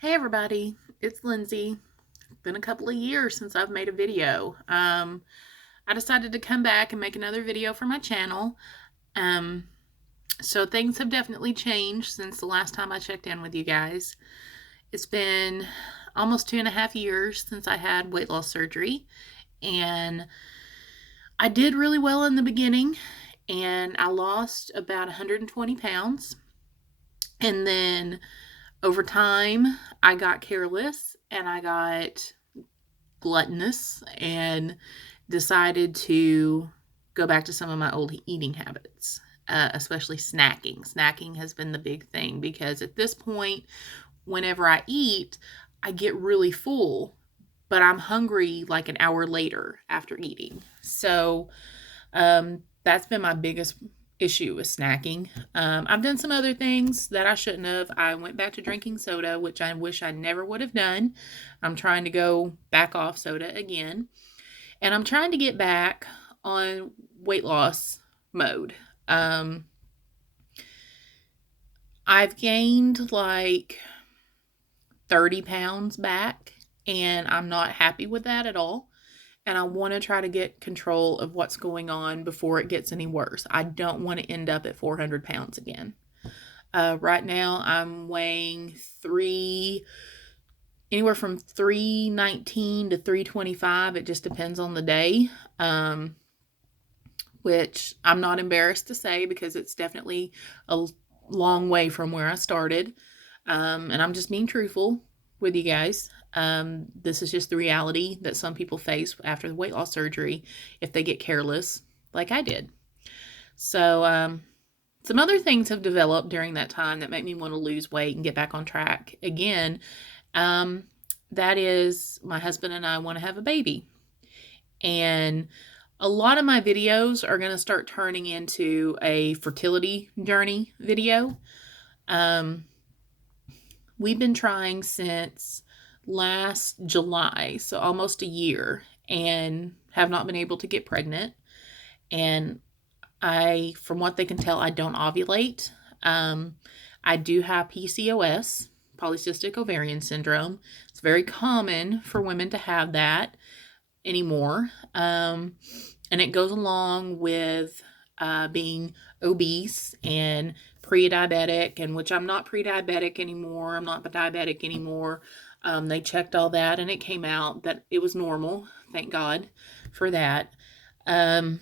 Hey everybody, it's Lindsay. It's been a couple of years since I've made a video. I decided to come back and make another video for my channel. Um, so things have definitely changed since the last time I checked in with you guys. It's been almost 2.5 years since I had weight loss surgery, and I did really well in the beginning, and I lost about 120 pounds. And then over time, I got careless and I got gluttonous and decided to go back to some of my old eating habits, especially snacking. Snacking has been the big thing because at this point, whenever I eat, I get really full, but I'm hungry like an hour later after eating. So that's been my biggest issue with snacking. I've done some other things that I shouldn't have. I went back to drinking soda, which I wish I never would have done. I'm trying to go back off soda again. And I'm trying to get back on weight loss mode. Um, I've gained like 30 pounds back, and I'm not happy with that at all. And I want to try to get control of what's going on before it gets any worse. I don't want to end up at 400 pounds again. Right now, I'm weighing anywhere from 319 to 325. It just depends on the day, which I'm not embarrassed to say because it's definitely a long way from where I started. And I'm just being truthful with you guys. This is just the reality that some people face after the weight loss surgery if they get careless, like I did. So, some other things have developed during that time that make me want to lose weight and get back on track again. Um, that is, my husband and I want to have a baby. And a lot of my videos are going to start turning into a fertility journey video. Um, we've been trying since last July, so almost a year, and have not been able to get pregnant. And from what they can tell, I don't ovulate. I do have PCOS, polycystic ovarian syndrome. It's very common for women to have that anymore. And it goes along with being obese and pre-diabetic, and which I'm not pre-diabetic anymore. I'm not diabetic anymore. They checked all that, and it came out that it was normal. Thank God for that. Um,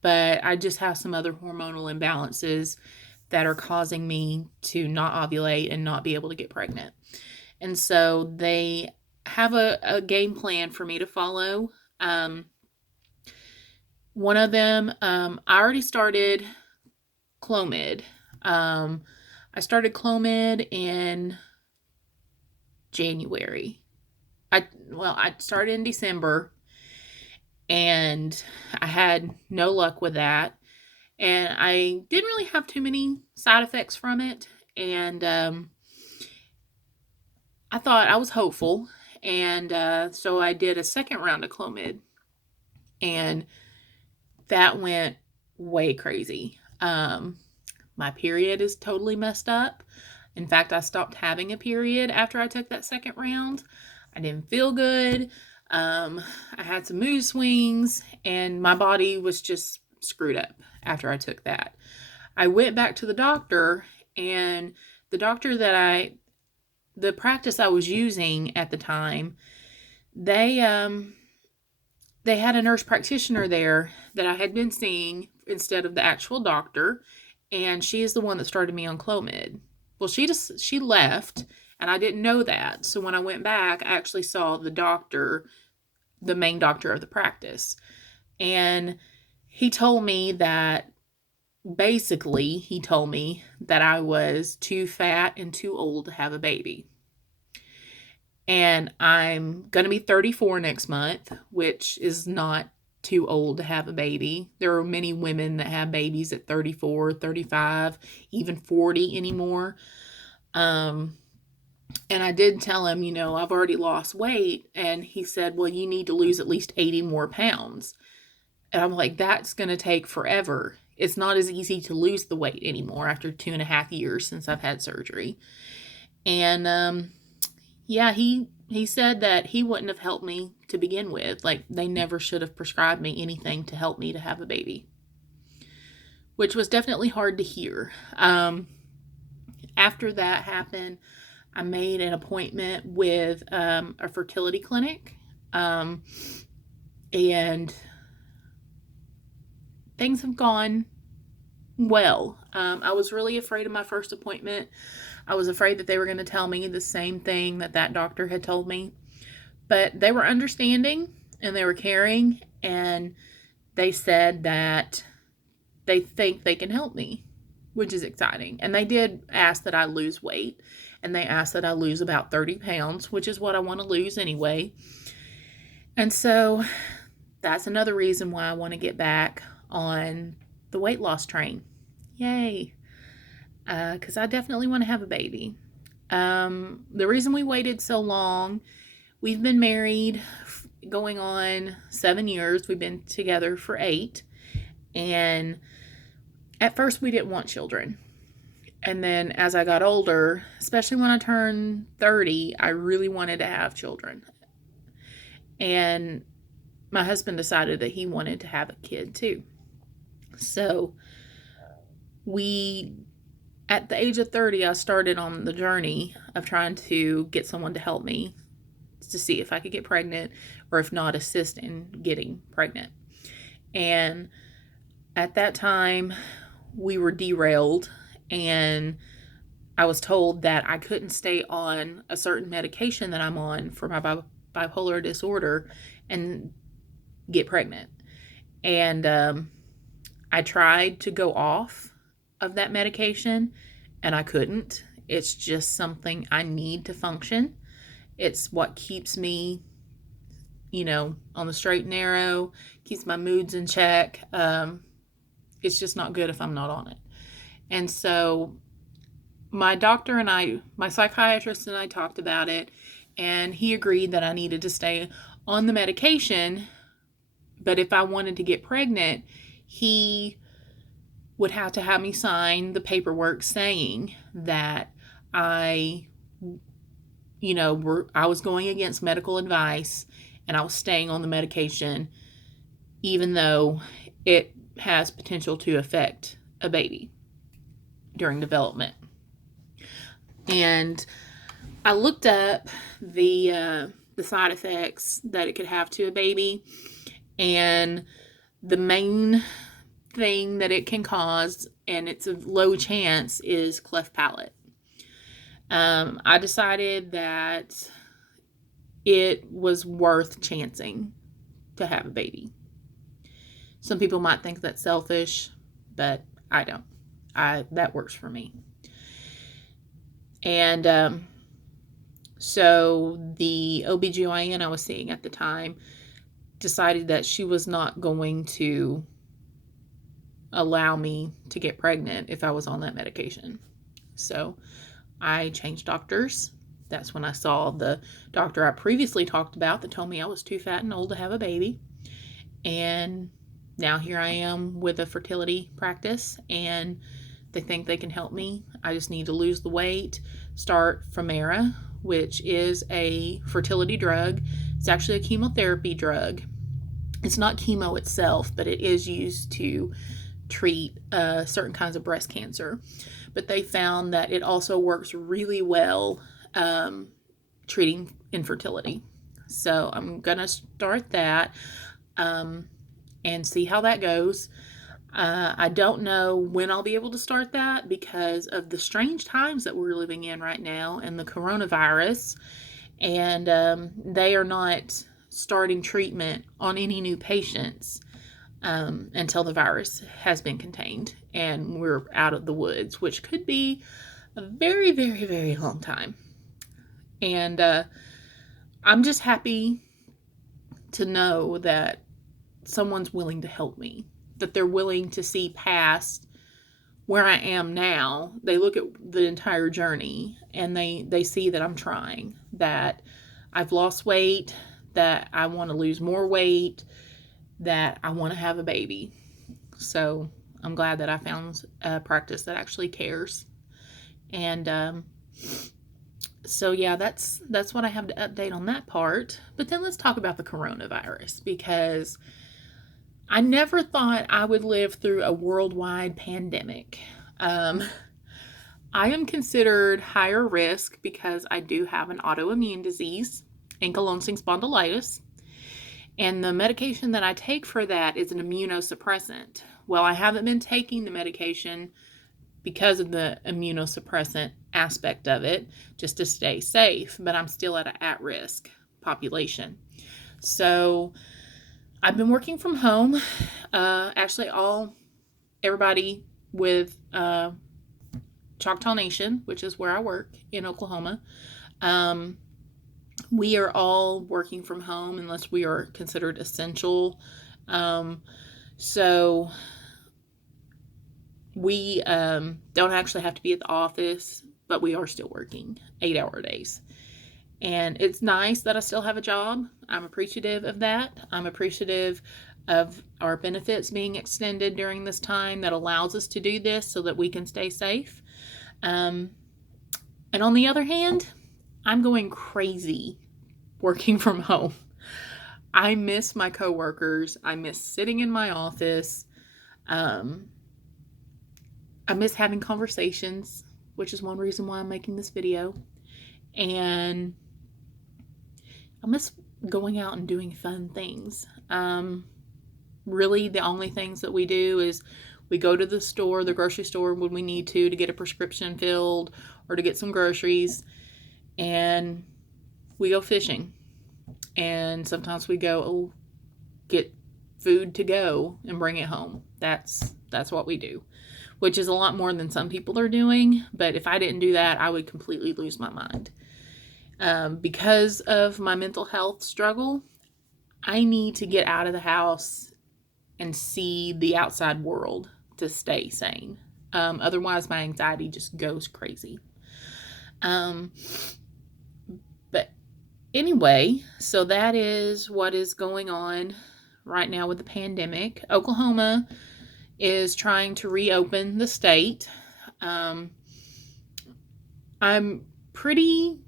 but I just have some other hormonal imbalances that are causing me to not ovulate and not be able to get pregnant. And so they have a game plan for me to follow. One of them, I already started Clomid. I started Clomid in January. I started in December, and I had no luck with that. And I didn't really have too many side effects from it. And I thought I was hopeful. And so I did a second round of Clomid. And that went way crazy. My period is totally messed up. In fact, I stopped having a period after I took that second round. I didn't feel good. I had some mood swings, and my body was just screwed up after I took that. I went back to the doctor, and the doctor the practice I was using at the time, they had a nurse practitioner there that I had been seeing instead of the actual doctor, and she is the one that started me on Clomid. Well, she left, and I didn't know that. So when I went back, I actually saw the doctor, the main doctor of the practice, and he told me that I was too fat and too old to have a baby. And I'm going to be 34 next month, which is not too old to have a baby. There are many women that have babies at 34, 35, even 40 anymore. And I did tell him, I've already lost weight. And he said, well, you need to lose at least 80 more pounds. And I'm like, that's going to take forever. It's not as easy to lose the weight anymore after 2.5 years since I've had surgery. And Yeah, he said that he wouldn't have helped me to begin with. Like, they never should have prescribed me anything to help me to have a baby, which was definitely hard to hear. After that happened, I made an appointment with a fertility clinic, um, and things have gone well. I was really afraid of my first appointment. I was afraid that they were going to tell me the same thing that that doctor had told me, but they were understanding and they were caring, and they said that they think they can help me, which is exciting. And they did ask that I lose weight, and they asked that I lose about 30 pounds, which is what I want to lose anyway. And so that's another reason why I want to get back on the weight loss train. Yay. Because I definitely want to have a baby. The reason we waited so long, we've been married going on 7 years. We've been together for 8. And at first we didn't want children. And then as I got older, especially when I turned 30, I really wanted to have children. And my husband decided that he wanted to have a kid too. So at the age of 30, I started on the journey of trying to get someone to help me to see if I could get pregnant, or if not, assist in getting pregnant. And at that time, we were derailed, and I was told that I couldn't stay on a certain medication that I'm on for my bipolar disorder and get pregnant. And I tried to go off of that medication, and I couldn't. It's just something I need to function. It's what keeps me, on the straight and narrow, keeps my moods in check. It's just not good if I'm not on it. And so my doctor and my psychiatrist and I talked about it, and he agreed that I needed to stay on the medication, but if I wanted to get pregnant, he would have to have me sign the paperwork saying that I was going against medical advice, and I was staying on the medication, even though it has potential to affect a baby during development. And I looked up the side effects that it could have to a baby, and the main thing that it can cause, and it's a low chance, is cleft palate. I decided that it was worth chancing to have a baby. Some people might think that's selfish, but I don't. That works for me. And so the OBGYN I was seeing at the time decided that she was not going to allow me to get pregnant if I was on that medication. So I changed doctors. That's when I saw the doctor I previously talked about that told me I was too fat and old to have a baby. And now here I am with a fertility practice, and they think they can help me. I just need to lose the weight, start Femera, which is a fertility drug. It's actually a chemotherapy drug. It's not chemo itself, but it is used to treat certain kinds of breast cancer. But they found that it also works really well treating infertility. So I'm going to start that and see how that goes. I don't know when I'll be able to start that because of the strange times that we're living in right now and the coronavirus. And they are not starting treatment on any new patients until the virus has been contained and we're out of the woods, which could be a very, very, very long time. And I'm just happy to know that someone's willing to help me, that they're willing to see past where I am now. They look at the entire journey and they see that I'm trying, that I've lost weight, that I want to lose more weight, that I want to have a baby. So I'm glad that I found a practice that actually cares. And So yeah, that's what I have to update on that part. But then let's talk about the coronavirus, because I never thought I would live through a worldwide pandemic. Um, I am considered higher risk because I do have an autoimmune disease, ankylosing spondylitis, and the medication that I take for that is an immunosuppressant. Well, I haven't been taking the medication because of the immunosuppressant aspect of it, just to stay safe, but I'm still at an at-risk population. So I've been working from home. Actually, everybody with Choctaw Nation, which is where I work in Oklahoma, um, we are all working from home unless we are considered essential. Um, so we don't actually have to be at the office, but we are still working 8-hour days. And it's nice that I still have a job. I'm appreciative of that. I'm appreciative of our benefits being extended during this time that allows us to do this so that we can stay safe. And on the other hand, I'm going crazy working from home. I miss my coworkers. I miss sitting in my office. I miss having conversations, which is one reason why I'm making this video. And I miss going out and doing fun things. Really, the only things that we do is we go to the store, the grocery store, when we need to get a prescription filled or to get some groceries, and we go fishing. And sometimes we go get food to go and bring it home. That's what we do, which is a lot more than some people are doing. But if I didn't do that, I would completely lose my mind. Because of my mental health struggle, I need to get out of the house and see the outside world to stay sane. Otherwise, my anxiety just goes crazy. But anyway, so that is what is going on right now with the pandemic. Oklahoma is trying to reopen the state. I'm pretty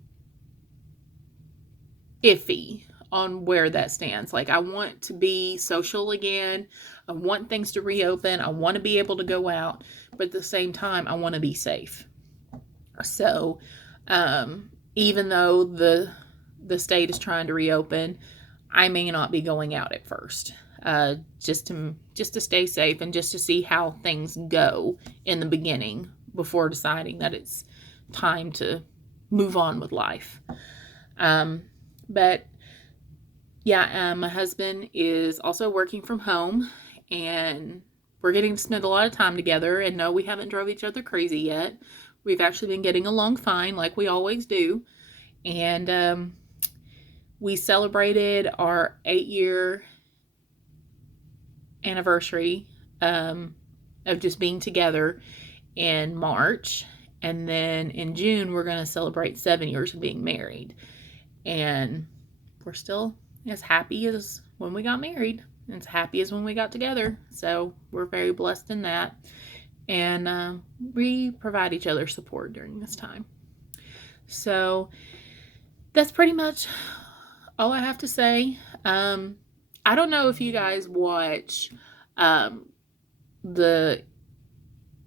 iffy on where that stands. Like, I want to be social again. I want things to reopen. I want to be able to go out, but at the same time, I want to be safe. So, even though the state is trying to reopen, I may not be going out at first. Just to stay safe and just to see how things go in the beginning before deciding that it's time to move on with life. But yeah, my husband is also working from home, and we're getting to spend a lot of time together. And no, we haven't drove each other crazy yet. We've actually been getting along fine, like we always do. And we celebrated our 8-year anniversary of just being together in March. And then in June, we're going to celebrate 7 years of being married. And we're still as happy as when we got married, and as happy as when we got together. So we're very blessed in that. And we provide each other support during this time. So that's pretty much all I have to say. I don't know if you guys watch the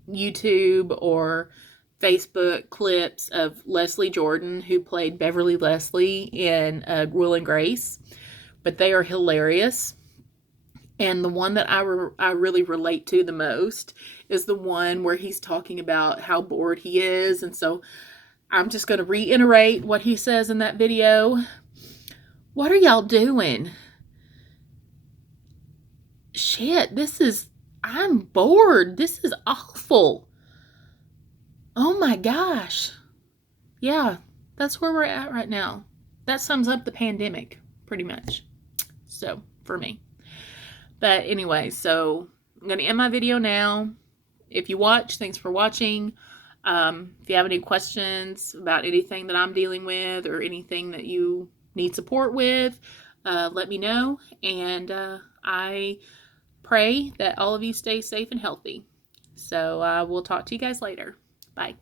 YouTube or Facebook clips of Leslie Jordan, who played Beverly Leslie in Will and Grace, but they are hilarious. And the one that I really relate to the most is the one where he's talking about how bored he is. And so I'm just going to reiterate what he says in that video. What are y'all doing? Shit, I'm bored. This is awful. Oh my gosh. Yeah, that's where we're at right now. That sums up the pandemic, pretty much. So, for me. But anyway, so I'm going to end my video now. If you watch, thanks for watching. If you have any questions about anything that I'm dealing with or anything that you need support with, let me know. And I pray that all of you stay safe and healthy. So we'll talk to you guys later. Bye.